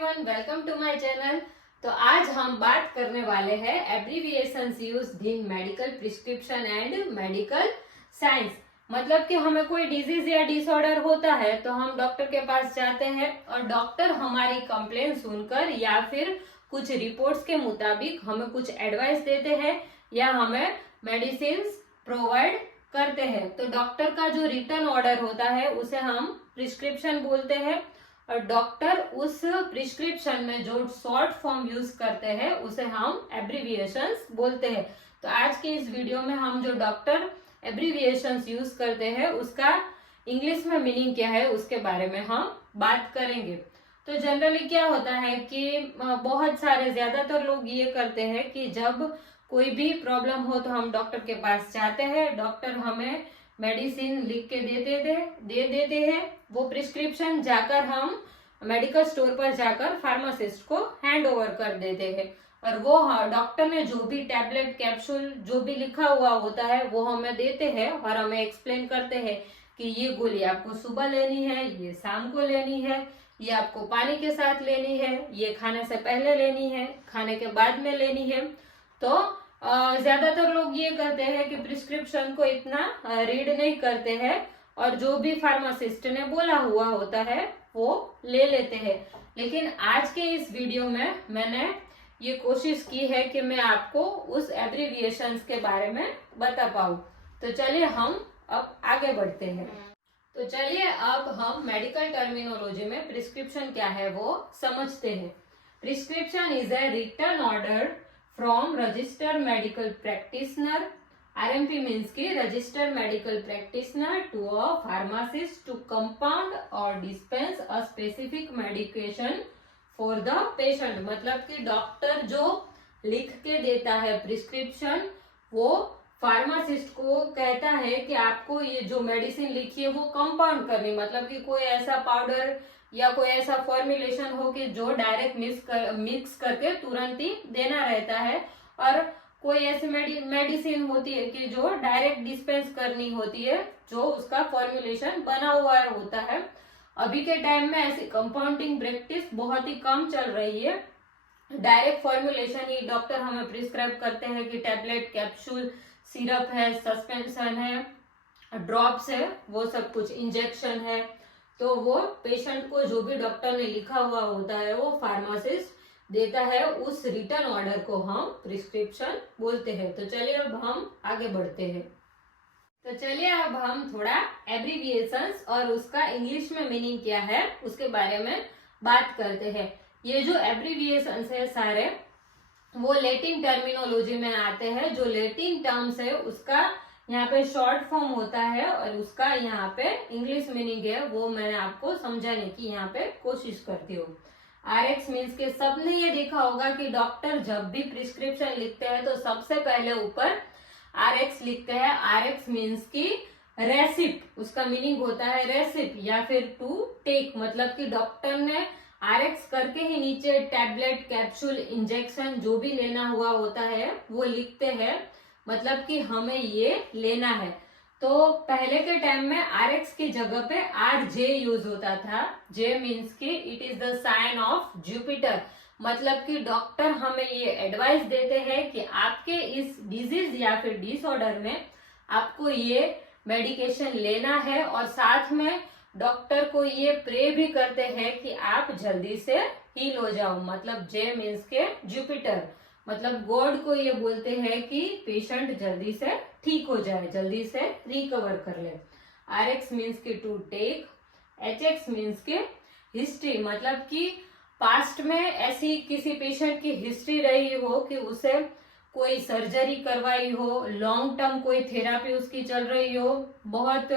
Everyone, welcome to my channel. तो आज हम बात करने वाले हैं abbreviations used in medical prescription and medical science. मतलब कि हमें कोई डिजीज या डिसऑर्डर होता है तो हम डॉक्टर के पास जाते हैं और डॉक्टर हमारी कंप्लेन सुनकर या फिर कुछ रिपोर्ट्स के मुताबिक हमें कुछ एडवाइस देते हैं या हमें मेडिसिन प्रोवाइड करते हैं। तो डॉक्टर का जो रिटर्न ऑर्डर होता है उसे हम प्रिस्क्रिप्शन बोलते हैं और डॉक्टर उस प्रिस्क्रिप्शन में जो शॉर्ट फॉर्म यूज करते हैं उसे हम एब्रीविएशंस बोलते हैं। तो आज की इस वीडियो में हम जो डॉक्टर एब्रीविएशंस यूज करते हैं उसका इंग्लिश में मीनिंग क्या है उसके बारे में हम बात करेंगे। तो जनरली क्या होता है कि बहुत सारे ज्यादातर लोग ये करते हैं कि जब कोई भी प्रॉब्लम हो तो हम डॉक्टर के पास जाते हैं, डॉक्टर हमें मेडिसिन लिख के दे देते हैं। वो प्रिस्क्रिप्शन जाकर हम मेडिकल स्टोर पर जाकर फार्मासिस्ट को हैंड ओवर कर देते हैं और वो डॉक्टर ने जो भी टैबलेट कैप्सूल जो भी लिखा हुआ होता है वो हमें देते हैं और हमें एक्सप्लेन करते हैं कि ये गोली आपको सुबह लेनी है, ये शाम को लेनी है, ये आपको पानी के साथ लेनी है, ये खाने से पहले लेनी है, खाने के बाद में लेनी है। तो ज्यादातर लोग ये करते हैं कि प्रिस्क्रिप्शन को इतना रीड नहीं करते हैं और जो भी फार्मासिस्ट ने बोला हुआ होता है वो ले लेते हैं। लेकिन आज के इस वीडियो में मैंने ये कोशिश की है कि मैं आपको उस एब्रीविएशंस के बारे में बता पाऊँ। तो चलिए हम अब आगे बढ़ते हैं। तो चलिए अब हम मेडिकल टर्मिनोलॉजी में प्रिस्क्रिप्शन क्या है वो समझते हैं। Prescription is a written order from registered medical practitioner. RMP means की registered medical practitioner to a pharmacist to compound और dispense a specific medication for the patient. मतलब कि डॉक्टर जो लिख के देता है प्रिस्क्रिप्शन वो फार्मासिस्ट को कहता है कि आपको ये जो मेडिसिन लिखी है वो कंपाउंड करनी, मतलब कि कोई ऐसा पाउडर या कोई ऐसा फॉर्मुलेशन हो कि जो डायरेक्ट मिक्स करके तुरंत ही देना रहता है और कोई ऐसी मेडिसिन होती है कि जो डायरेक्ट डिस्पेंस करनी होती है जो उसका फॉर्मुलेशन बना हुआ होता है। अभी के टाइम में ऐसी कंपाउंडिंग प्रैक्टिस बहुत ही कम चल रही है। डायरेक्ट फॉर्मुलेशन ही डॉक्टर हमें प्रिस्क्राइब करते हैं कि टैबलेट, कैप्सूल, सिरप है, सस्पेंशन है, ड्रॉप्स है, वो सब कुछ इंजेक्शन है। तो वो पेशेंट को जो भी डॉक्टर ने लिखा हुआ होता है वो फार्मासिस्ट देता है, उस रिटर्न ऑर्डर को हम प्रिस्क्रिप्शन बोलते हैं। तो चलिए अब हम आगे बढ़ते हैं। तो चलिए अब हम थोड़ा एब्रीविएशंस और उसका इंग्लिश में मीनिंग क्या है उसके बारे में बात करते हैं। ये जो एब्रीविएशंस है सारे वो लैटिन टर्मिनोलॉजी में आते हैं। जो लैटिन टर्म्स है उसका यहाँ पे शॉर्ट फॉर्म होता है और उसका यहाँ पे इंग्लिश मीनिंग है वो मैंने आपको समझाने की यहाँ पे कोशिश करती हूँ। RX मीन्स के सबने ये देखा होगा कि डॉक्टर जब भी प्रिस्क्रिप्शन लिखते हैं तो सबसे पहले ऊपर RX लिखते हैं। RX मीन्स की रेसिप, उसका मीनिंग होता है रेसिप या फिर टू टेक। मतलब कि डॉक्टर ने RX करके ही नीचे टैबलेट, कैप्सूल, इंजेक्शन जो भी लेना हुआ होता है वो लिखते हैं, मतलब कि हमें ये लेना है। तो पहले के टाइम में RX की जगह पे RJ यूज होता था। J मीन्स की it is the sign of Jupiter. मतलब कि डॉक्टर हमें ये एडवाइस देते हैं कि आपके इस डिजीज या फिर डिसऑर्डर में आपको ये मेडिकेशन लेना है और साथ में डॉक्टर को ये प्रे भी करते हैं कि आप जल्दी से हील हो जाओ। मतलब J मीन्स के जुपिटर, मतलब गॉड को ये बोलते हैं कि पेशेंट जल्दी से ठीक हो जाए, जल्दी से रिकवर कर ले। RX मीन्स की टू टेक। HX मीन्स के हिस्ट्री, मतलब कि पास्ट में ऐसी किसी पेशेंट की हिस्ट्री रही हो कि उसे कोई सर्जरी करवाई हो, लॉन्ग टर्म कोई थेरापी उसकी चल रही हो, बहुत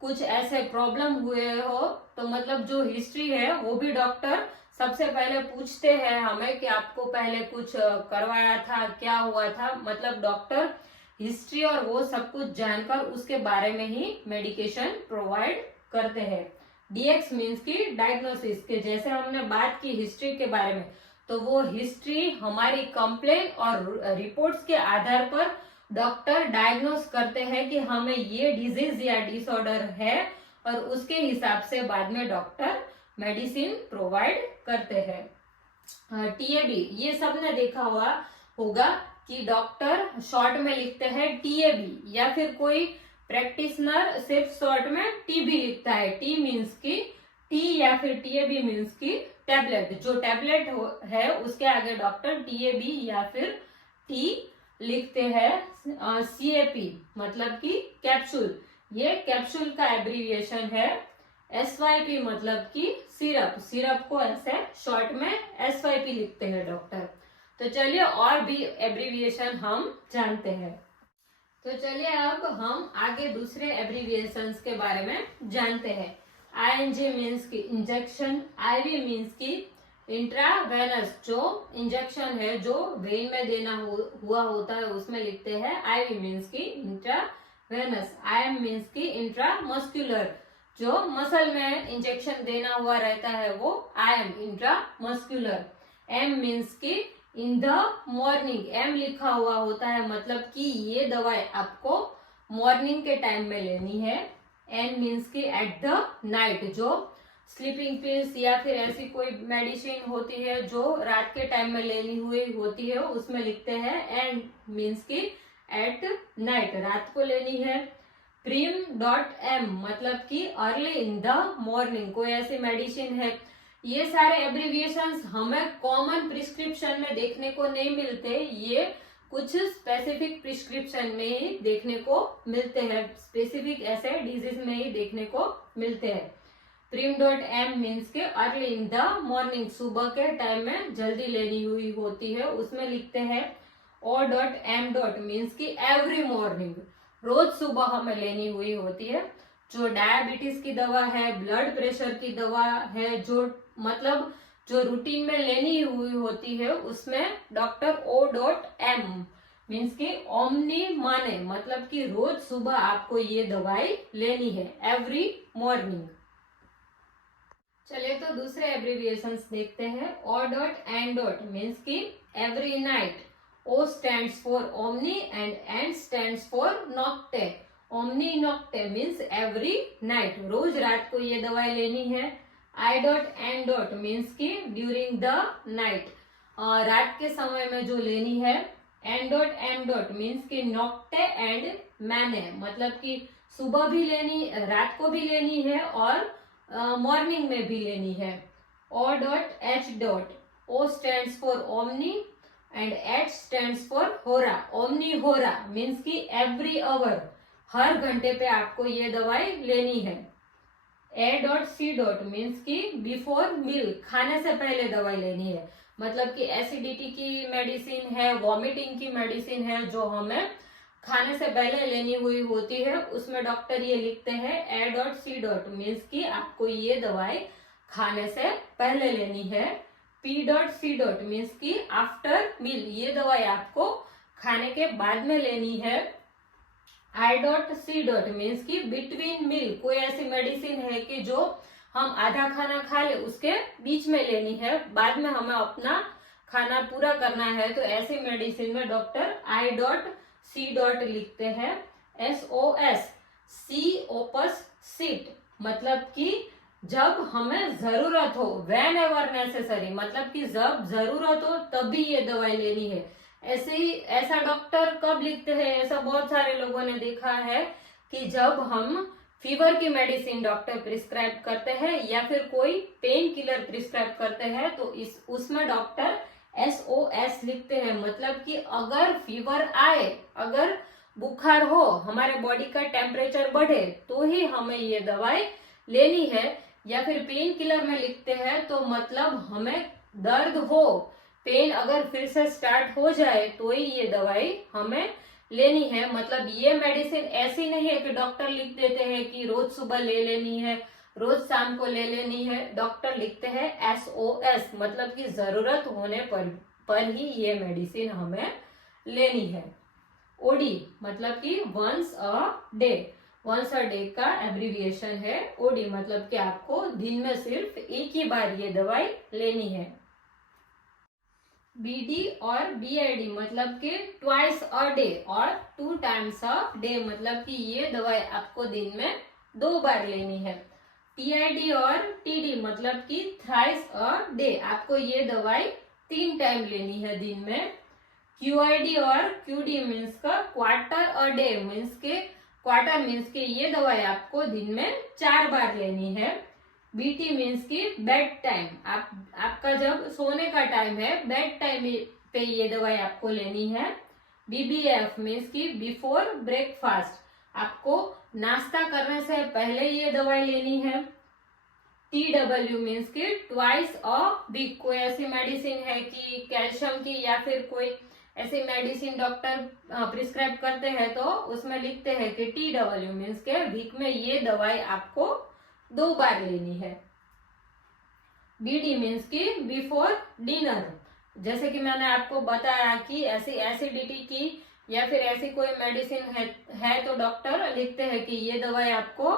कुछ ऐसे प्रॉब्लम हुए हो, तो मतलब जो हिस्ट्री है वो भी डॉक्टर सबसे पहले पूछते हैं हमें कि आपको पहले कुछ करवाया था, क्या हुआ था। मतलब डॉक्टर हिस्ट्री और वो सब कुछ जानकर उसके बारे में ही मेडिकेशन प्रोवाइड करते हैं। DX मीन्स की डायग्नोसिस के, जैसे हमने बात की हिस्ट्री के बारे में, तो वो हिस्ट्री हमारी कंप्लेन और रिपोर्ट्स के आधार पर डॉक्टर डायग्नोस करते हैं कि हमें ये डिजीज या डिसऑर्डर है और उसके हिसाब से बाद में डॉक्टर मेडिसिन प्रोवाइड करते हैं। टीएबी, ये सबने देखा हुआ होगा कि डॉक्टर शॉर्ट में लिखते हैं टीएबी, या फिर कोई प्रैक्टिशनर सिर्फ शॉर्ट में टीबी लिखता है। टी मीन्स की टी या फिर टीएबी मीन्स की टैबलेट। जो टैबलेट है उसके आगे डॉक्टर टीएबी या फिर टी लिखते हैं। सीएपी मतलब कि कैप्सूल, ये कैप्सूल का एब्रीविएशन है। एसवाईपी मतलब कि सिरप, सिरप को ऐसे शॉर्ट में एसवाईपी लिखते हैं डॉक्टर। तो चलिए और भी एब्रीविएशन हम जानते हैं। तो चलिए अब हम आगे दूसरे एब्रीविएशंस के बारे में जानते हैं। आईएनजी मीन्स की इंजेक्शन, आईवी मीन्स की इंट्रावेनस, जो इंजेक्शन है जो वेन में देना हुआ होता है उसमें लिखते हैं आईवी मीन्स की इंट्रावेनस। आईएम मीन्स की इंट्रामस्कुलर, जो मसल में इंजेक्शन देना हुआ रहता है वो आईएम, इंट्रामस्कुलर। एम मीन्स की इन द मॉर्निंग, एम लिखा हुआ होता है मतलब कि ये दवाई आपको मॉर्निंग के टाइम में लेनी है। एन मीन्स की एट द नाइट, जो स्लीपिंग पिल्स या फिर ऐसी कोई मेडिसिन होती है जो रात के टाइम में लेनी हुई होती है उसमें लिखते हैं एन मीन्स की एट नाइट, रात को लेनी है। prim.m मतलब कि अर्ली इन द मॉर्निंग, कोई ऐसी मेडिसिन है। ये सारे एब्रीविएशंस हमें कॉमन प्रिस्क्रिप्शन में देखने को नहीं मिलते, ये कुछ स्पेसिफिक प्रिस्क्रिप्शन में ही देखने को मिलते हैं, स्पेसिफिक ऐसे डिजीज में ही देखने को मिलते हैं। prim.m मीन्स के अर्ली इन द मॉर्निंग, सुबह के टाइम में जल्दी लेनी हुई होती है उसमें लिखते हैं। o.m. मीन्स की एवरी मॉर्निंग, रोज सुबह हमें लेनी हुई होती है। जो डायबिटीज की दवा है, ब्लड प्रेशर की दवा है, जो मतलब जो रूटीन में लेनी हुई होती है उसमें डॉक्टर O.M मीन्स की ओमनी माने, मतलब कि रोज सुबह आपको ये दवाई लेनी है, एवरी मॉर्निंग। चलिए तो दूसरे एब्रीविएशंस देखते हैं। O.N. मीन्स की every night. O stands for omni and N stands for nocte. Omni nocte means every night, रोज रात को ये दवाई लेनी है। I.N. means की during the night, रात के समय में जो लेनी है। N.M. means की nocte and mane, मतलब कि सुबह भी लेनी, रात को भी लेनी है और मॉर्निंग में भी लेनी है। O.H. O stands for omni and H stands for hora. Omni होरा मीन्स की एवरी आवर, हर घंटे पे आपको ये दवाई लेनी है। A.C. मीन्स की बिफोर मील, खाने से पहले दवाई लेनी है, मतलब कि एसिडिटी की मेडिसिन है, वॉमिटिंग की मेडिसिन है जो हमें खाने से पहले लेनी हुई होती है, उसमें डॉक्टर ये लिखते हैं A.C. मीन्स की आपको ये दवाई खाने से पहले लेनी है। P.C. मीन्स की आफ्टर मील, ये दवाई आपको खाने के बाद में लेनी है। I.C. मीन्स की बिटवीन मील, कोई ऐसी मेडिसिन है कि जो हम आधा खाना खा ले उसके बीच में लेनी है, बाद में हमें अपना खाना पूरा करना है, तो ऐसी मेडिसिन में डॉक्टर I.C. लिखते हैं। SOS, C ओपस सीट, मतलब कि जब हमें जरूरत हो, वेन एवर नेसेसरी, मतलब कि जब जरूरत हो तभी ये दवाई लेनी है। ऐसे ही ऐसा डॉक्टर कब लिखते हैं, ऐसा बहुत सारे लोगों ने देखा है कि जब हम फीवर की मेडिसिन डॉक्टर प्रिस्क्राइब करते हैं या फिर कोई पेन किलर प्रिस्क्राइब करते हैं तो उसमें डॉक्टर SOS लिखते हैं, मतलब कि अगर फीवर आए, अगर बुखार हो, हमारे बॉडी का टेम्परेचर बढ़े तो ही हमें ये दवाई लेनी है। या फिर पेन किलर में लिखते हैं तो मतलब हमें दर्द हो, पेन अगर फिर से स्टार्ट हो जाए तो ही ये दवाई हमें लेनी है। मतलब ये मेडिसिन ऐसी नहीं है कि डॉक्टर लिख देते हैं कि रोज सुबह ले लेनी है, रोज शाम को ले लेनी है। डॉक्टर लिखते हैं SOS, मतलब कि जरूरत होने पर ही ये मेडिसिन हमें लेनी है। OD मतलब कि once a day, once a day का एब्रीविएशन है OD, मतलब कि आपको दिन में सिर्फ एक ही बार ये दवाई लेनी है। BD और BID मतलब कि ट्वाइस अ डे और 2 times अ डे, मतलब कि ये दवाई आपको दिन में 2 बार लेनी है। TID और TD मतलब कि थ्राइस अ डे, आपको ये दवाई 3 टाइम लेनी है दिन में। QID और QD मीन्स का क्वार्टर अ डे, मीन्स के क्वार्टर मीन्स के ये दवाई आपको दिन में 4 बार लेनी है। BT मीन्स की बेड टाइम, आपका जब सोने का टाइम है, बेड टाइम पे ये दवाई आपको लेनी है। BBF मीन्स की बिफोर ब्रेकफास्ट, आपको नाश्ता करने से पहले ये दवाई लेनी है। TW मीन्स की ट्वाइस अ वीक, कोई ऐसी मेडिसिन है कि कैल्शियम की या फिर कोई ऐसी मेडिसिन डॉक्टर प्रिस्क्राइब करते हैं तो उसमें लिखते हैं कि TW मीन्स के वीक में ये दवाई आपको 2 बार लेनी है। BD मीन्स की बिफोर डिनर, जैसे कि मैंने आपको बताया कि ऐसी एसिडिटी की या फिर ऐसी कोई मेडिसिन है तो डॉक्टर लिखते हैं कि ये दवाई आपको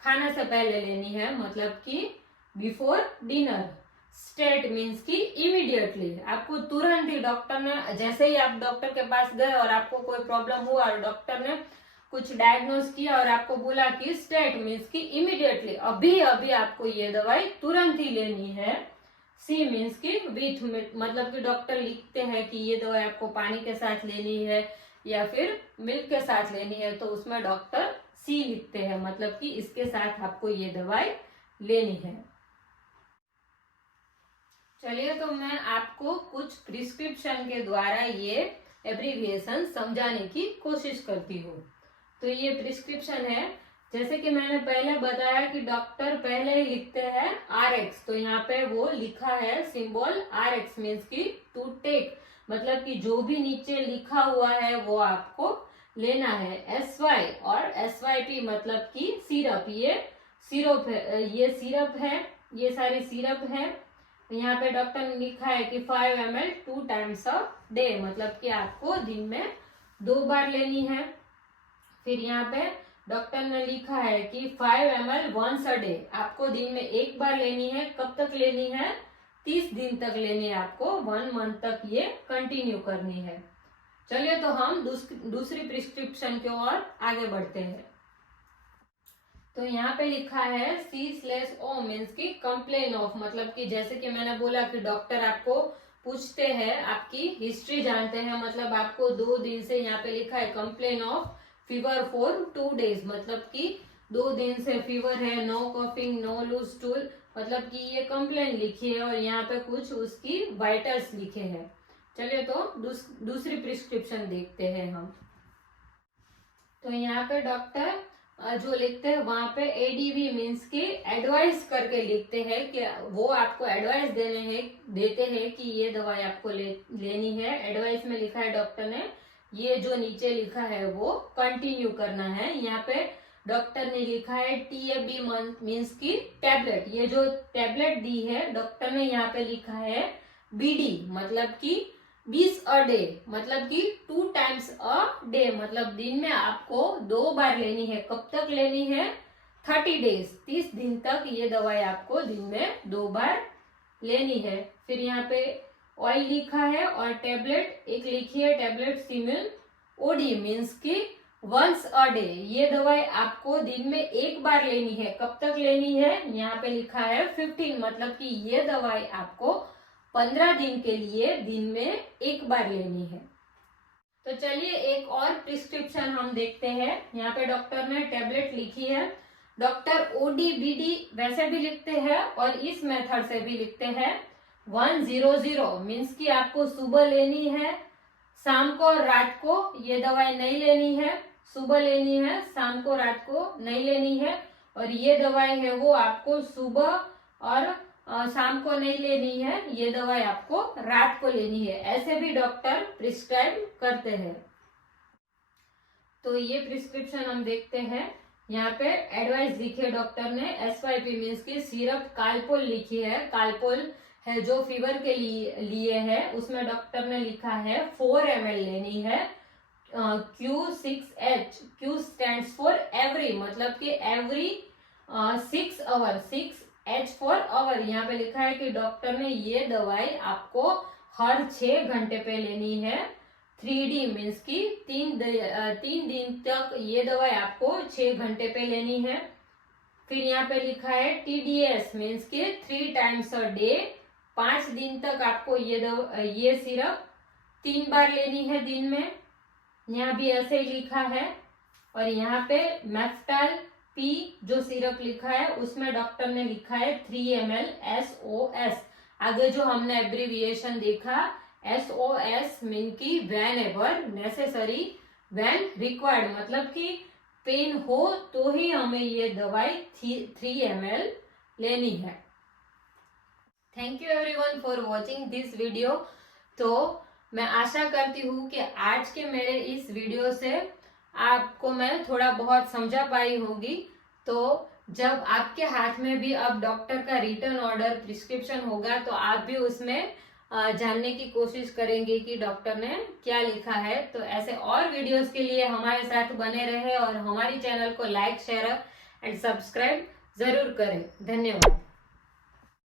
खाने से पहले लेनी है, मतलब कि बिफोर डिनर। स्टेट मीन्स की इमीडिएटली, आपको तुरंत ही डॉक्टर ने, जैसे ही आप डॉक्टर के पास गए और आपको कोई प्रॉब्लम हुआ और डॉक्टर ने कुछ डायग्नोस किया और आपको बोला कि स्टेट मीन्स की इमीडिएटली, अभी अभी आपको ये दवाई तुरंत ही लेनी है। C मीन्स की विथ, मतलब कि डॉक्टर लिखते हैं कि ये दवाई आपको पानी के साथ लेनी है या फिर मिल्क के साथ लेनी है, तो उसमें डॉक्टर C लिखते हैं, मतलब कि इसके साथ आपको ये दवाई लेनी है। चलिए, तो मैं आपको कुछ प्रिस्क्रिप्शन के द्वारा ये एब्रीविएशन समझाने की कोशिश करती हूँ। तो ये प्रिस्क्रिप्शन है, जैसे कि मैंने पहले बताया कि डॉक्टर पहले ही लिखते हैं RX, तो यहाँ पे वो लिखा है सिंबल RX मीन्स की टू टेक, मतलब कि जो भी नीचे लिखा हुआ है वो आपको लेना है। SY और SYP मतलब कि सिरप, ये सिरप है, ये सिरप है, ये सारी सिरप है। यहाँ पे डॉक्टर ने लिखा है कि 5 ml 2 टाइम्स अ डे, मतलब कि आपको दिन में 2 बार लेनी है। फिर यहाँ पे डॉक्टर ने लिखा है कि 5 ml वंस अ डे, आपको दिन में 1 बार लेनी है। कब तक लेनी है? 30 दिन तक लेनी है, आपको 1 मंथ तक ये कंटिन्यू करनी है। चलिए, तो हम दूसरी प्रिस्क्रिप्शन की ओर आगे बढ़ते हैं। तो यहाँ पे लिखा है C/O मीन्स की कंप्लेन ऑफ, मतलब कि जैसे कि मैंने बोला कि डॉक्टर आपको पूछते हैं, आपकी हिस्ट्री जानते हैं, मतलब आपको 2 दिन से यहाँ पे लिखा है complain of fever for 2 days, मतलब कि 2 दिन से फीवर है, no coughing, no loose stool, मतलब कि ये कंप्लेन लिखी है और यहाँ पे कुछ उसकी वाइटल्स लिखे हैं। चलिए, तो दूसरी प्रिस्क्रिप्शन देखते हैं हम। तो यहाँ पे डॉक्टर जो लिखते हैं वहां पे ADV मीन्स की एडवाइस करके लिखते हैं कि वो आपको एडवाइस देते हैं कि ये दवाई आपको लेनी है। एडवाइस में लिखा है डॉक्टर ने, ये जो नीचे लिखा है वो कंटिन्यू करना है। यहाँ पे डॉक्टर ने लिखा है TAB मीन्स की टैबलेट, ये जो टैबलेट दी है डॉक्टर ने यहाँ पे लिखा है BD, मतलब की 20 अ डे, मतलब कि 2 टाइम्स अ डे, मतलब दिन में आपको 2 बार लेनी है। कब तक लेनी है? 30 डेज, 30 दिन तक ये दवाई आपको दिन में 2 बार लेनी है। फिर यहाँ पे ऑयल लिखा है और टैबलेट एक लिखी है, टैबलेट सिमिल OD मीन्स की वंस अ डे, ये दवाई आपको दिन में 1 बार लेनी है। कब तक लेनी है? यहाँ पे लिखा है 15, मतलब कि ये दवाई आपको 15 दिन के लिए दिन में 1 बार लेनी है। तो चलिए, एक और प्रिस्क्रिप्शन हम देखते हैं। यहाँ पे डॉक्टर ने टैबलेट लिखी है, डॉक्टर OD BD वैसे भी लिखते हैं और इस मेथड से भी लिखते हैं। 100 मीन्स की आपको सुबह लेनी है, शाम को और रात को ये दवाई नहीं लेनी है। सुबह लेनी है, शाम को रात को नहीं लेनी है। और ये दवाई है वो आपको सुबह और शाम को नहीं लेनी है, ये दवाई आपको रात को लेनी है। ऐसे भी डॉक्टर प्रिस्क्राइब करते हैं। तो ये प्रिस्क्रिप्शन हम देखते हैं। यहाँ पे एडवाइस लिखी है डॉक्टर ने, SYP मीन्स की सिरप काल्पोल लिखी है, काल्पोल है जो फीवर के लिए है। उसमें डॉक्टर ने लिखा है 4 ml लेनी है। Q6H, Q stands for every, मतलब कि every 6 our, 6H for our. यहाँ पे लिखा है कि डॉक्टर ने ये दवाई आपको हर 6 घंटे पे लेनी है। 3D मीन्स की 3 दिन तक ये दवाई आपको 6 घंटे पे लेनी है। फिर यहाँ पे लिखा है TDS मीन्स के 3 टाइम्स अ डे, 5 दिन तक आपको ये सिरप 3 बार लेनी है दिन में। यहाँ भी ऐसे ही लिखा है। और यहाँ पे मैफ्टाल P जो सिरप लिखा है उसमें डॉक्टर ने लिखा है 3 ml SOS। आगे जो हमने एब्रीविएशन देखा SOS मीन की when ever necessary when required, मतलब कि पेन हो तो ही हमें ये दवाई 3 ml लेनी है। Thank you everyone for watching this video. तो मैं आशा करती हूँ कि आज के मेरे इस वीडियो से आपको मैं थोड़ा बहुत समझा पाई होगी। तो जब आपके हाथ में भी अब डॉक्टर का रिटर्न ऑर्डर प्रिस्क्रिप्शन होगा तो आप भी उसमें जानने की कोशिश करेंगे कि डॉक्टर ने क्या लिखा है। तो ऐसे और वीडियोस के लिए हमारे साथ बने रहे और हमारी चैनल को लाइक, शेयर एंड सब्सक्राइब जरूर करें। धन्यवाद।